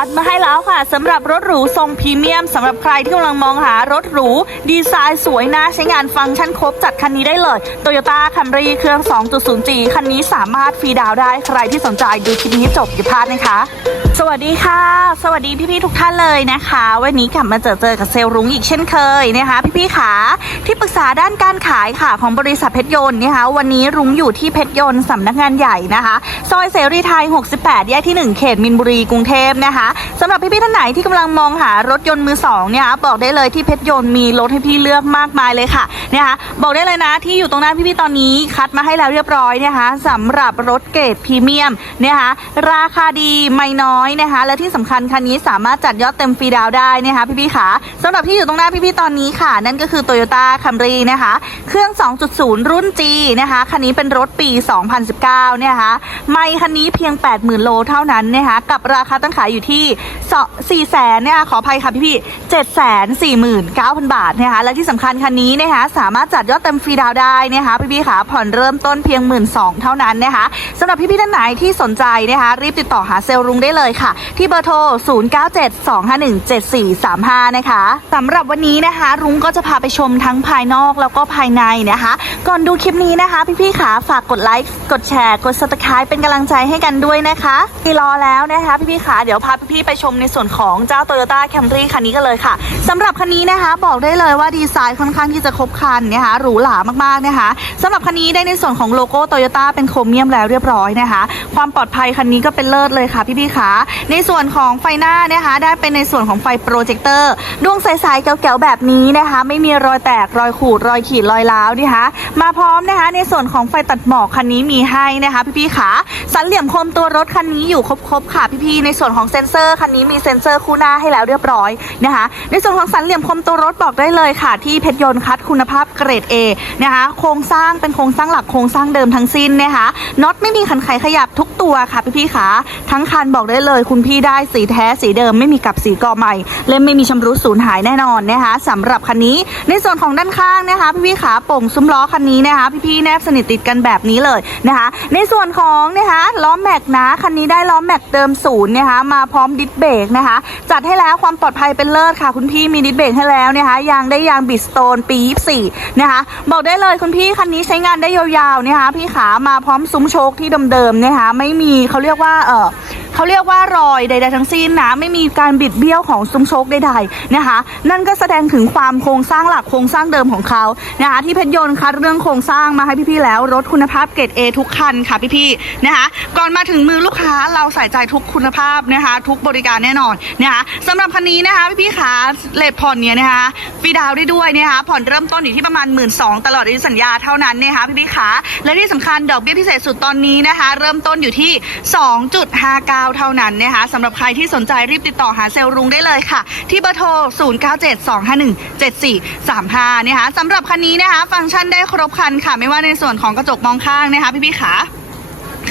คัดมาให้แล้วค่ะสำหรับรถหรูทรงพรีเมียมสำหรับใครที่กำลังมองหารถหรู ดีไซน์สวยนะใช้งานฟังก์ชันครบจัดคันนี้ได้เลย Toyota Camry เครื่อง 2.0G คันนี้สามารถฟรีดาวได้ใครที่สนใจดูคลิปนี้จบอย่าพลาดนะคะ สวัสดีค่ะ สวัสดีพี่ๆทุกท่านเลยนะคะ วันนี้กลับมาเจอเจอกับเซลล์รุ้งอีกเช่นเคยนะคะ พี่ๆขาที่ปรึกษาด้านการขายค่ะของบริษัทเพชรยนต์นะคะวันนี้รุ้งอยู่ที่เพชรยนต์สำนักงานใหญ่นะคะ ซอยเสรีไทย 68 แยกที่ 1 เขตมินบุรีกรุงเทพนะคะสำหรับพี่ๆท่านไหนที่กำลังมองหารถยนต์มือสองเนี่ยบอกได้เลยที่เพชรยนต์มีรถให้พี่เลือกมากมายเลยค่ะนะคะบอกได้เลยนะที่อยู่ตรงหน้าพี่ๆตอนนี้คัดมาให้แล้วเรียบร้อยนะคะสำหรับรถเกรดพรีเมียมนะคะราคาดีไม่น้อยนะคะ และที่สำคัญคันนี้สามารถจัดยอดเต็มฟรีดาวได้นะคะพี่ๆขาสำหรับที่อยู่ตรงหน้าพี่ๆตอนนี้ค่ะ นั่นก็คือ Toyota Camry นะคะ เครื่อง 2.0 รุ่น G นะคะคันนี้เป็นรถปี 2019เนะคะไม่คันนี้เพียง 80,000 โลเท่านั้นนะคะกับราคาตั้งขายอยู่ที่ 4 แสนเนี่ยขออภัยค่ะพี่ๆ7 4 9 0 0 0 บาทนะคะและที่สำคัญคันนี้นะคะสามารถจัดยอดเต็มฟรีดาวได้นะคะพี่ๆขาผ่อนเริ่มต้นเพียง 1 2ื่นเท่านั้นนะคะสำหรับพี่ๆท่านไหนที่สนใจนะคะรีบติดต่อหาเซลล์รุงได้เลยค่ะ ที่เบอร์โทร 0972517435 นะคะสำหรับวันนี้นะคะ รุ้งก็จะพาไปชมทั้งภายนอกแล้วก็ภายในนะคะ ก่อนดูคลิปนี้นะคะ พี่ๆขาฝากกดไลค์กดแชร์กด subscribe เป็นกำลังใจให้กันด้วยนะคะที่รอแล้วนะคะ พี่ๆขาเดี๋ยวพาพี่ๆไปชมในส่วนของเจ้า Toyota Camry คันนี้กันเลยค่ะสำหรับคันนี้นะคะ บอกได้เลยว่าดีไซน์ค่อนข้างที่จะครบครันนะคะหรูหรามากๆนะคะสำหรับคันนี้ได้ในส่วนของโลโก้ Toyota เป็นโครเมียมแล้วเรียบร้อยนะคะ ความปลอดภัยคันนี้ก็เป็นเลิศเลยค่ะพี่ๆขาในส่วนของไฟหน้านะคะ ได้เป็นในส่วนของไฟโปรเจคเตอร์ดวงใสๆแก๋วๆแบบนี้นะคะ ไม่มีรอยแตกรอยขูดรอยขีดรอยร้าวนะคะมาพร้อมนะคะ ในส่วนของไฟตัดหมอกคันนี้มีให้นะคะ พี่ๆขาสันเหลี่ยมคมตัวรถคันนี้อยู่ครบๆค่ะพี่ๆในส่วนของเซ็นเซอร์คันนี้มีเซ็นเซอร์คู่หน้าให้แล้วเรียบร้อยนะคะ ในส่วนของสันเหลี่ยมคมตัวรถบอกได้เลยค่ะ ที่เพชรยนต์คัดคุณภาพเกรด A นะคะ โครงสร้างเป็นโครงสร้างหลักโครงสร้างเดิมทั้งสิ้นนะคะน็อตไม่มีขันไขขยับทุกตัวค่ะพี่ๆขาทั้งคันบอกได้เลยคุณพี่ได้สีแท้สีเดิมไม่มีกับสีกอใหม่ เล่มไม่มีชำรุดสูญหายแน่นอนนะคะสำหรับคันนี้ในส่วนของด้านข้างนะคะ พี่ๆขาโป่งซุ้มล้อคันนี้นะคะ พี่ๆแนบสนิทติดกันแบบนี้เลยนะคะ ในส่วนของนะคะล้อแม็กนะคันนี้ได้ล้อแม็กเดิมศูนย์นะคะมาพร้อมดิสเบรกนะคะ จัดให้แล้วความปลอดภัยเป็นเลิศค่ะ คุณพี่มีดิสเบรกให้แล้วนะคะยางได้ยางบิสโตนปี 24 นะคะ บอกได้เลยคุณพี่คันนี้ใช้งานได้ยาวๆนะคะพี่ขามาพร้อมซุ้มโชคที่เดิมๆนะคะไม่มีเขาเรียกว่าเออ เขาเรียกว่ารอยใด ๆ ทั้งสิ้นนะไม่มีการบิดเบี้ยวของซุ้มโชคใดๆนะคะ นั่นก็แสดงถึงความโครงสร้างหลักโครงสร้างเดิมของเขานะคะที่เพชรยนต์คัดเรื่องโครงสร้างมาให้พี่ๆแล้วรถคุณภาพเกรด A ทุกคันค่ะพี่ๆนะคะก่อนมาถึงมือลูกค้าเราใส่ใจทุกคุณภาพนะคะ ทุกบริการแน่นอนนะคะสำหรับคันนี้นะคะพี่ๆขาเลทผ่อนเนี่ยนะคะฟรีดาวได้ด้วยนะคะผ่อนเริ่มต้นอยู่ที่ประมาณ 1 2ื่นตลอดอายุสัญญาเท่านั้นนะคะพี่ๆขาและที่สำคัญดอกเบี้ยพิเศษสุดตอนนี้นะคะ เริ่มต้นอยู่ที่ 2.59เท่านั้นนะคะสำหรับใครที่สนใจรีบติดต่อหาเซลล์รุงได้เลยค่ะ ที่เบอร์โทร 0972517435นะคะสำหรับคันนี้นะคะ ฟังก์ชันได้ครบคันค่ะ ไม่ว่าในส่วนของกระจกมองข้างนะคะพี่ๆขา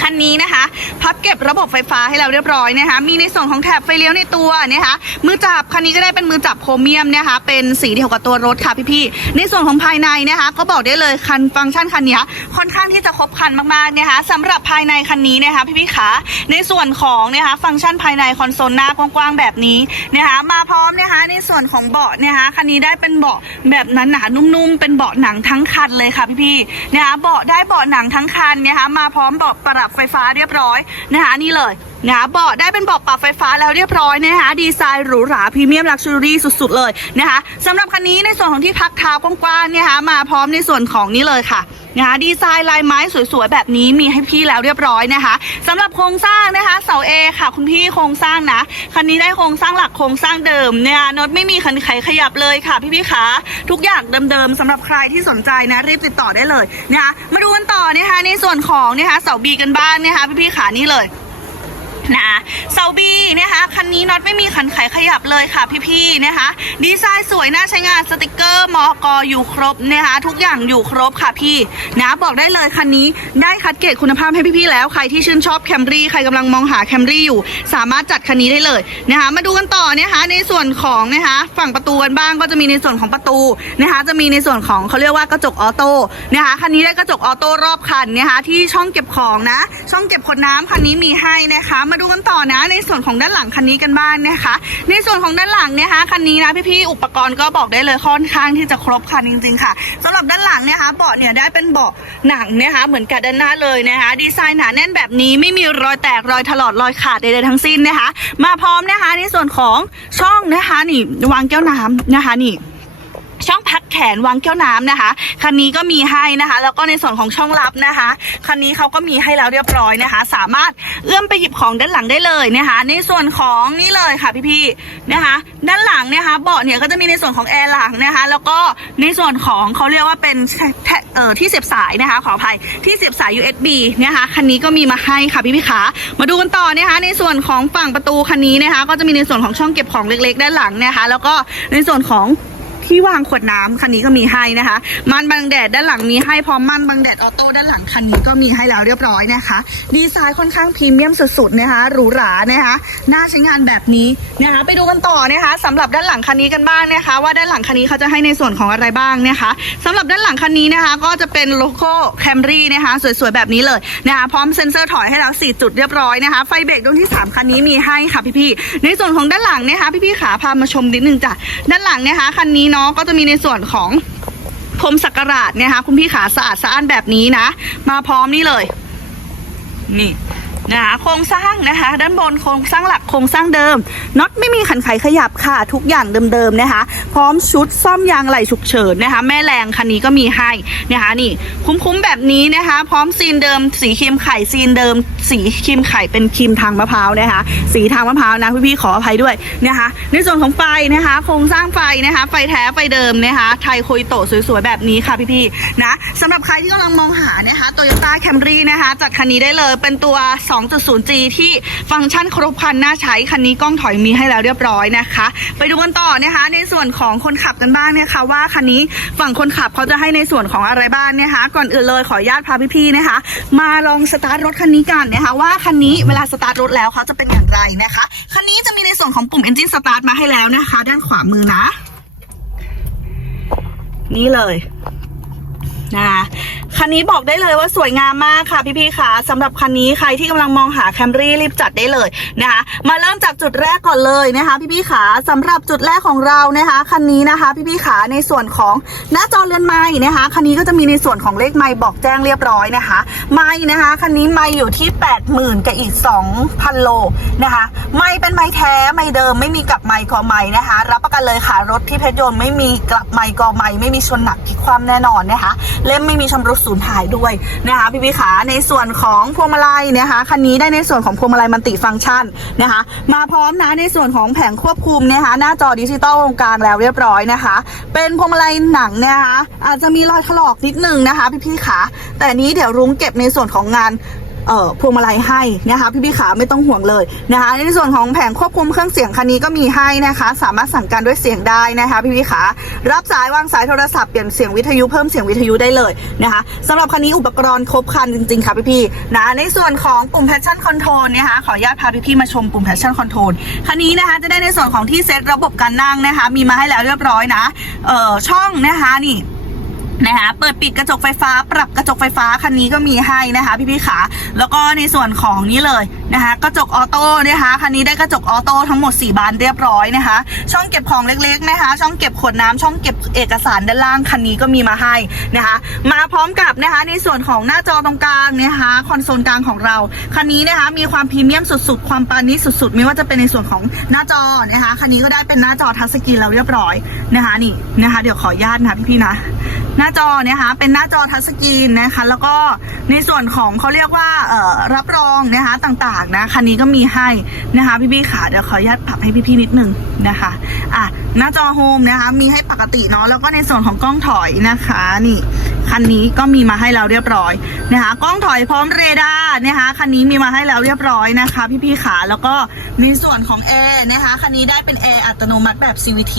คันนี้นะคะ พับเก็บระบบไฟฟ้าให้เราเรียบร้อยนะคะ มีในส่วนของแถบไฟเลี้ยวในตัวนะคะ มือจับคันนี้ก็ได้เป็นมือจับโครเมียมนะคะ เป็นสีเดียวกับตัวรถค่ะพี่ๆในส่วนของภายในนะคะ ก็บอกได้เลยคันฟังก์ชันคันนี้ค่อนข้างที่จะครบครันมากๆนะคะสำหรับภายในคันนี้นะคะพี่ๆขาในส่วนของนะคะฟังก์ชันภายในคอนโซลหน้ากว้างๆแบบนี้นะคะมาพร้อมนะคะในส่วนของเบาะนะคะคันนี้ได้เป็นเบาะแบบนั้นหนานุ่มๆเป็นเบาะหนังทั้งคันเลยค่ะพี่ๆนะคะเบาะได้เบาะหนังทั้งคันนะคะมาพร้อมเบาะปรับไฟฟ้าเรียบร้อยนะคะนี่เลยนะคะเบาะได้เป็นเบาะปรับไฟฟ้าแล้วเรียบร้อยนะคะดีไซน์หรูหราพรีเมียมลักชัวรี่สุดๆเลยนะคะสำหรับคันนี้ในส่วนของที่พักเท้ากว้างๆนะคะมาพร้อมในส่วนของนี้เลยค่ะนะคะดีไซน์ลายไม้สวยๆแบบนี้มีให้พี่แล้วเรียบร้อยนะคะสำหรับโครงสร้างนะคะเสาเอค่ะ คุณพี่โครงสร้างนะคันนี้ได้โครงสร้างหลักโครงสร้างเดิมเนี่ยน็อตไม่มีขันไขขยับเลยค่ะพี่ๆคะทุกอย่างเดิมๆสำหรับใครที่สนใจนะรีบติดต่อได้เลยนะคะมาดูกันต่อนะคะในส่วนของนะคะเสาบีกันบ้างนะคะพี่ๆขานี่เลย นะเซาบีนะคะคันนี้น็อตไม่มีมีคันไขขยับเลยค่ะพี่ๆนะคะ ดีไซน์สวยน่าใช้งานสติกเกอร์มอกอยู่ครบนะคะ ทุกอย่างอยู่ครบค่ะพี่นะบอกได้เลยคันนี้ได้คัดเกรดคุณภาพให้พี่ๆแล้วใครที่ชื่นชอบแคมรี่ใครกำลังมองหาแคมรี่อยู่ สามารถจัดคันนี้ได้เลยนะคะมาดูกันต่อนะคะในส่วนของนะคะฝั่งประตูกันบ้างก็จะมีในส่วนของประตูนะคะจะมีในส่วนของเขาเรียกว่ากระจกออโต้นะคะคันนี้ได้กระจกออโต้รอบคันนะคะที่ช่องเก็บของนะ ช่องเก็บขวดน้ำคันนี้มีให้นะคะมาดูกันต่อนะ ในส่วนของด้านหลังคันนี้กันบ้างนะคะ ในส่วนของด้านหลังเนะคะคันนี้นะพี่ๆอุปกรณ์ก็บอกได้เลยค่อนข้างที่จะครบคันจริง ๆ ค่ะสำหรับด้านหลังเนะคะเบาะเนี่ยได้เป็นเบาะหนังนะคะเหมือนกับด้านหน้าเลยนะคะดีไซน์หนาแน่นแบบนี้ไม่มีรอยแตกรอยถลอดรอยขาดใดๆทั้งสิ้นนะคะ มาพร้อมนะคะในส่วนของช่องนะคะนี่วางแก้วน้ำนะคะนี่ ช่องพักแขนวางแก้วน้ำนะคะคันนี้ก็มีให้นะคะ แล้วก็ในส่วนของช่องลับนะคะคันนี้เขาก็มีให้แล้วเรียบร้อยนะคะ สามารถเอื้อมไปหยิบของด้านหลังได้เลยนะคะ ในส่วนของนี่เลยค่ะพี่ๆนะคะ ด้านหลังนะคะเบาะเนี่ยก็จะมีในส่วนของแอร์หลังนะคะ แล้วก็ในส่วนของเขาเรียกว่าเป็นทเอ่อที่เสียบสายนะคะ ขออภัยที่เสียบสาย USB นะคะคันนี้ก็มีมาให้ค่ะพี่ๆขามาดูกันต่อนะคะ ในส่วนของฝั่งประตูคันนี้นะคะ ก็จะมีในส่วนของช่องเก็บของเล็กๆ ด้านหลังนะคะ แล้วก็ในส่วนของ ที่วางขวดน้ำคันนี้ก็มีให้นะคะ ม่านบังแดดด้านหลังมีให้พร้อมม่านบังแดดออโต้ด้านหลังคันนี้ก็มีให้แล้วเรียบร้อยนะคะ ดีไซน์ค่อนข้างพรีเมียมสุดๆนะคะหรูหรานะคะน่าใช้งานแบบนี้นะคะ ไปดูกันต่อนะคะสำหรับด้านหลังคันนี้กันบ้างนะคะ ว่าด้านหลังคันนี้เขาจะให้ในส่วนของอะไรบ้างนะคะสำหรับด้านหลังคันนี้นะคะ ก็จะเป็นโลโก้แคมรี่นะคะ สวยๆแบบนี้เลยนะคะพร้อมเซ็นเซอร์ถอยให้แล้ว4จุดเรียบร้อยนะคะ ไฟเบรกดวงที่ 3 คันนี้มีให้ค่ะพี่ๆในส่วนของด้านหลังนะคะพี่ๆขาพามาชมนิดนึงจ้ะด้านหลังนะคะคันนี้เนาะก็จะมีในส่วนของพรมสักการะนะคะคุณพี่ขาสะอาดสะอ้านแบบนี้นะ มาพร้อมนี่เลย นี่ นะคะโครงสร้างนะคะ ด้านบนโครงสร้างหลักโครงสร้างเดิมน็อตไม่มีขันไขขยับค่ะ ทุกอย่างเดิมๆนะคะ พร้อมชุดซ่อมยางไหล่ฉุกเฉินนะคะ แม่แรงคันนี้ก็มีให้นะคะนี่คุ้มๆแบบนี้นะคะ พร้อมซีนเดิม สีครีมไข่ซีนเดิม สีครีมไข่เป็นครีมทางมะพร้าวนะคะ สีทางมะพร้าวนะพี่ๆขออภัยด้วยนะคะ ในส่วนของไฟนะคะ โครงสร้างไฟนะคะ ไฟแท้ไฟเดิมนะคะ ไทยคุยโตสวยๆแบบนี้ค่ะพี่ๆนะสำหรับใครที่กำลังมองหานะคะโตโยต้าแคมรี่นะคะจัดคันนี้ได้เลยเป็นตัว 2.0G ที่ฟังก์ชันครบครันน่าใช้คันนี้กล้องถอยมีให้แล้วเรียบร้อยนะคะ ไปดูกันต่อนะคะ ในส่วนของคนขับกันบ้างนะคะว่าคันนี้ฝั่งคนขับเขาจะให้ในส่วนของอะไรบ้างนะคะ ก่อนอื่นเลยขออนุญาตพาพี่ๆนะคะ มาลองสตาร์ทรถคันนี้กันนะคะ ว่าคันนี้เวลาสตาร์ทรถแล้วเขาจะเป็นอย่างไรนะคะคันนี้จะมีในส่วนของปุ่ม Engine Start มาให้แล้วนะคะ ด้านขวามือนะ นี่เลยนะคะ คันนี้บอกได้เลยว่าสวยงามมากค่ะพี่ๆค่ะสำหรับคันนี้ใครที่กำลังมองหาแคมรี่รีบจัดได้เลยนะคะ มาเริ่มจากจุดแรกก่อนเลยนะคะพี่ๆค่ะสำหรับจุดแรกของเรานะคะคันนี้นะคะพี่ๆค่ะในส่วนของหน้าจอเรือนไม้นะคะคันนี้ก็จะมีในส่วนของเลขไม้บอกแจ้งเรียบร้อยนะคะ ไม้นะคะคันนี้ไม้อยู่ที่ 80,000กับอีก 2,000 โลนะคะไม้เป็นไม้แท้ไม้เดิมไม่มีกลับไม้กอไม้นะคะ รับประกันเลยค่ะรถที่เพชรยนต์ไม่มีกลับไม้กอไม้ไม่มีชนหนักพลิกคว่ำแน่นอนนะคะเล่มไม่มีชำรุดสูญหายด้วยนะคะพี่พี่ขาในส่วนของพวงมาลัยนะคะคันนี้ได้ในส่วนของพวงมาลัยมันติฟังก์ชันนะคะ มาพร้อมนะในส่วนของแผงควบคุมนะคะหน้าจอดิจิตอลตรงกลางแล้วเรียบร้อยนะคะ เป็นพวงมาลัยหนังนะคะอาจจะมีรอยถลอกนิดนึงนะคะ พี่พี่ขาแต่นี้เดี๋ยวรุ้งเก็บในส่วนของงาน เอ่อพวงมาลัยให้นะคะพี่พี่ขาไม่ต้องห่วงเลยนะคะในส่วนของแผงควบคุมเครื่องเสียงคันนี้ก็มีให้นะคะ สามารถสั่งการด้วยเสียงได้นะคะพี่พี่ขารับสายวางสายโทรศัพท์เปลี่ยนเสียงวิทยุเพิ่มเสียงวิทยุได้เลยนะคะสำหรับคันนี้อุปกรณ์ครบครันจริงๆค่ะพี่พี่ๆนะในส่วนของปุ่ม Passion Control นะคะขออนุญาตพาพี่พี่ๆมาชมปุ่ม Passion Control คันนี้นะคะจะได้ในส่วนของที่เซตระบบการนั่งนะคะมีมาให้แล้วเรียบร้อยนะเอ่อช่องนะคะนี่ นะคะเปิดปิดกระจกไฟฟ้า ปรับกระจกไฟฟ้าคันนี้ก็มีให้นะคะ พี่พี่ขาแล้วก็ในส่วนของนี้เลยนะคะ กระจกออโต้นะคะคันนี้ได้กระจกออโต้ทั้งหมด 4 บานเรียบร้อยนะคะ ช่องเก็บของเล็กๆนะคะ ช่องเก็บขวดน้ำช่องเก็บเอกสารด้านล่างคันนี้ก็มีมาให้นะคะ มาพร้อมกับนะคะในส่วนของหน้าจอตรงกลางนะคะคอนโซลกลางของเราคันนี้นะคะมีความพรีเมียมสุดๆ ความปานีตสุดๆ ไม่ว่าจะเป็นในส่วนของหน้าจอนะคะคันนี้ก็ได้เป็นหน้าจอทัชสกรีนแล้วเรียบร้อยนะคะนี่นะคะ เดี๋ยวขออนุญาตนะคะพี่ๆนะ หน้าจอเนี่ยค่ะเป็นหน้าจอทัชสกรีนนะคะ แล้วก็ในส่วนของเขาเรียกว่าเอ่อรับรองนะคะต่างๆนะคันนี้ก็มีให้นะคะพี่ๆค่ะเดี๋ยวขออนุญาตปรับให้พี่ๆนิดนึงนะคะอะหน้าจอโฮมนะคะมีให้ปกติเนาะแล้วก็ในส่วนของกล้องถอยนะคะนี่ คันนี้ก็มีมาให้แล้วเรียบร้อยนะคะกล้องถอยพร้อมเรดาร์นะคะคันนี้มีมาให้แล้วเรียบร้อยนะคะ พี่ๆขาแล้วก็มีส่วนของแอร์นะคะคันนี้ได้เป็นแอร์อัตโนมัติแบบ CVT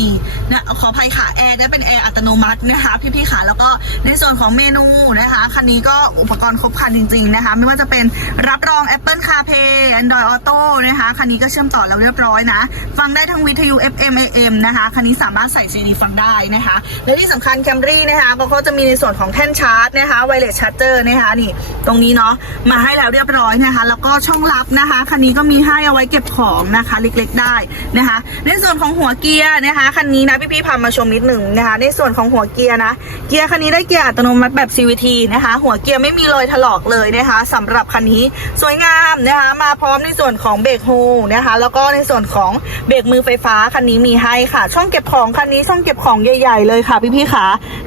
นะขออภัยค่ะแอร์ได้เป็นแอร์อัตโนมัตินะคะ พี่ๆขาแล้วก็ในส่วนของเมนูนะคะคันนี้ก็อุปกรณ์ครบครันจริง ๆนะคะ ไม่ว่าจะเป็นรับรอง Apple CarPlay Android Auto นะคะคันนี้ก็เชื่อมต่อแล้วเรียบร้อยนะ ฟังได้ทั้งวิทยุ FM AM นะคะคันนี้สามารถใส่ CD ฟังได้นะคะ และที่สำคัญ Camry นะคะก็เขาจะมีในส่วนของแท่นชาร์จนะคะไวเลสชาร์จเจอร์นะคะนี่ ตรงนี้เนาะมาให้แล้วเรียบร้อยนะคะ แล้วก็ช่องลับนะคะ คันนี้ก็มีให้เอาไว้เก็บของนะคะ เล็กๆได้นะคะ ในส่วนของหัวเกียร์นะคะคันนี้นะพี่ๆพามาชมนิดหนึ่งนะคะ ในส่วนของหัวเกียร์นะเกียร์คันนี้ได้เกียร์อัตโนมัติแบบ CVT นะคะ หัวเกียร์ไม่มีรอยถลอกเลยนะคะสำหรับคันนี้สวยงามนะคะ มาพร้อมในส่วนของเบรกโฮนะคะ แล้วก็ในส่วนของเบรกมือไฟฟ้าคันนี้มีให้ค่ะ ช่องเก็บของคันนี้ช่องเก็บของใหญ่ ๆ เลยค่ะพี่ๆขา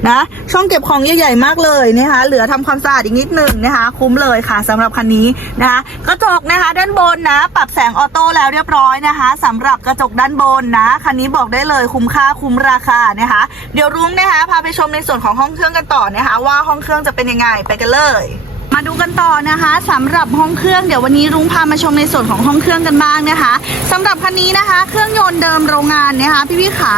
นะ ช่องเก็บของใหญ่ๆมากเลยนะคะ เหลือทำความสะอาดอีกนิดหนึ่งนะคะ คุ้มเลยค่ะสำหรับคันนี้นะคะกระจกนะคะ ด้านบนนะ ปรับแสงออโต้แล้วเรียบร้อยนะคะสำหรับกระจกด้านบนนะคันนี้บอกได้เลยคุ้มค่าคุ้มราคานะคะ เดี๋ยวรุ้งนะคะพาไปชมในส่วนของห้องเครื่องกันต่อนะคะ ว่าห้องเครื่องจะเป็นยังไงไปกันเลย มาดูกันต่อนะคะสำหรับห้องเครื่องเดี๋ยววันนี้รุ้งพามาชมในส่วนของห้องเครื่องกันบ้างนะคะสำหรับคันนี้นะคะ เครื่องยนต์เดิมโรงงานนะคะพี่พี่ขา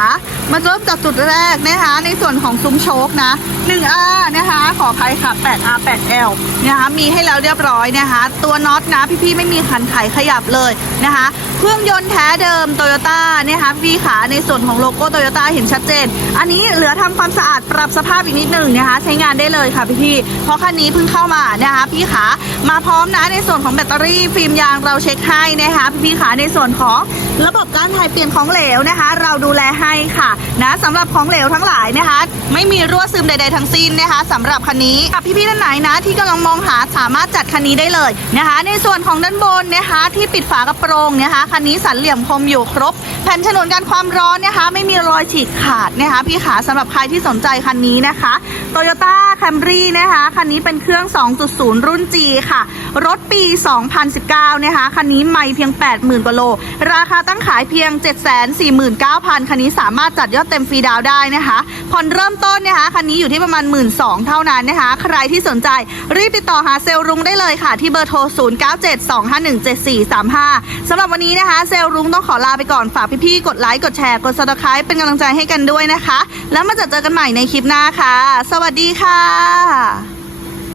มาเริ่มจากจุดแรกนะคะ ในส่วนของซุ้มโชคนะ 1R นะคะขออภัยค่ะ 8R 8L นะคะมีให้แล้วเรียบร้อยนะคะ ตัวน็อตนะพี่ๆไม่มีขันไขขยับเลยนะคะ เครื่องยนต์แท้เดิมโตโยต้า นะคะพี่ขาในส่วนของโลโก้โตโยต้าเห็นชัดเจน อันนี้เหลือทำความสะอาดปรับสภาพอีกนิดหนึ่งนะคะใช้งานได้เลยค่ะพี่ๆเพราะคันนี้เพิ่งเข้ามานะคะพี่ขามาพร้อมนะในส่วนของแบตเตอรี่ฟิล์มยางเราเช็คให้นะคะพี่ๆขาในส่วนของระบบการถ่ายเปลี่ยนของเหลวนะคะ เราดูแลให้ค่ะนะสำหรับของเหลวทั้งหลายนะคะ ไม่มีรั่วซึมใด ๆ ทั้งสิ้นนะคะสำหรับคันนี้ค่ะพี่ๆท่านไหนนะ ที่กำลังมองหาสามารถจัดคันนี้ได้เลยนะคะ ในส่วนของด้านบนนะคะ ที่ปิดฝากระโปรงนะคะคันนี้สันเหลี่ยมคมอยู่ครบแผ่นนวนกันความร้อนนะคะ ไม่มีรอยฉีกขาดนะคะ พี่ขาสำหรับใครที่สนใจคันนี้นะคะ Toyota Camry นะคะ คันนี้เป็นเครื่อง 2.0 รุ่น G ค่ะ รถปี 2019 นะคะ คันนี้ไม่เพียง 80,000 กว่าโล ราคาตั้งขายเพียง 749,000 คันนี้สามารถจัดยอดเต็มฟรีดาวได้นะคะผ่อนเริ่มต้นนะคะ คันนี้อยู่ที่ประมาณ 1 2ื่นเท่านั้นนะคะ ใครที่สนใจรีบติดต่อหาเซลล์รุ้งได้เลยค่ะ ที่เบอร์โทร 0972517435สำหรับวันนี้นะคะ เซลล์รุ้งต้องขอลาไปก่อนฝากพี่ๆกดไลค์กดแชร์กดซับสไครป์เป็นกำลังใจให้กันด้วยนะคะ แล้วมาเจอเจอกันใหม่ในคลิปหน้าค่ะ สวัสดีค่ะ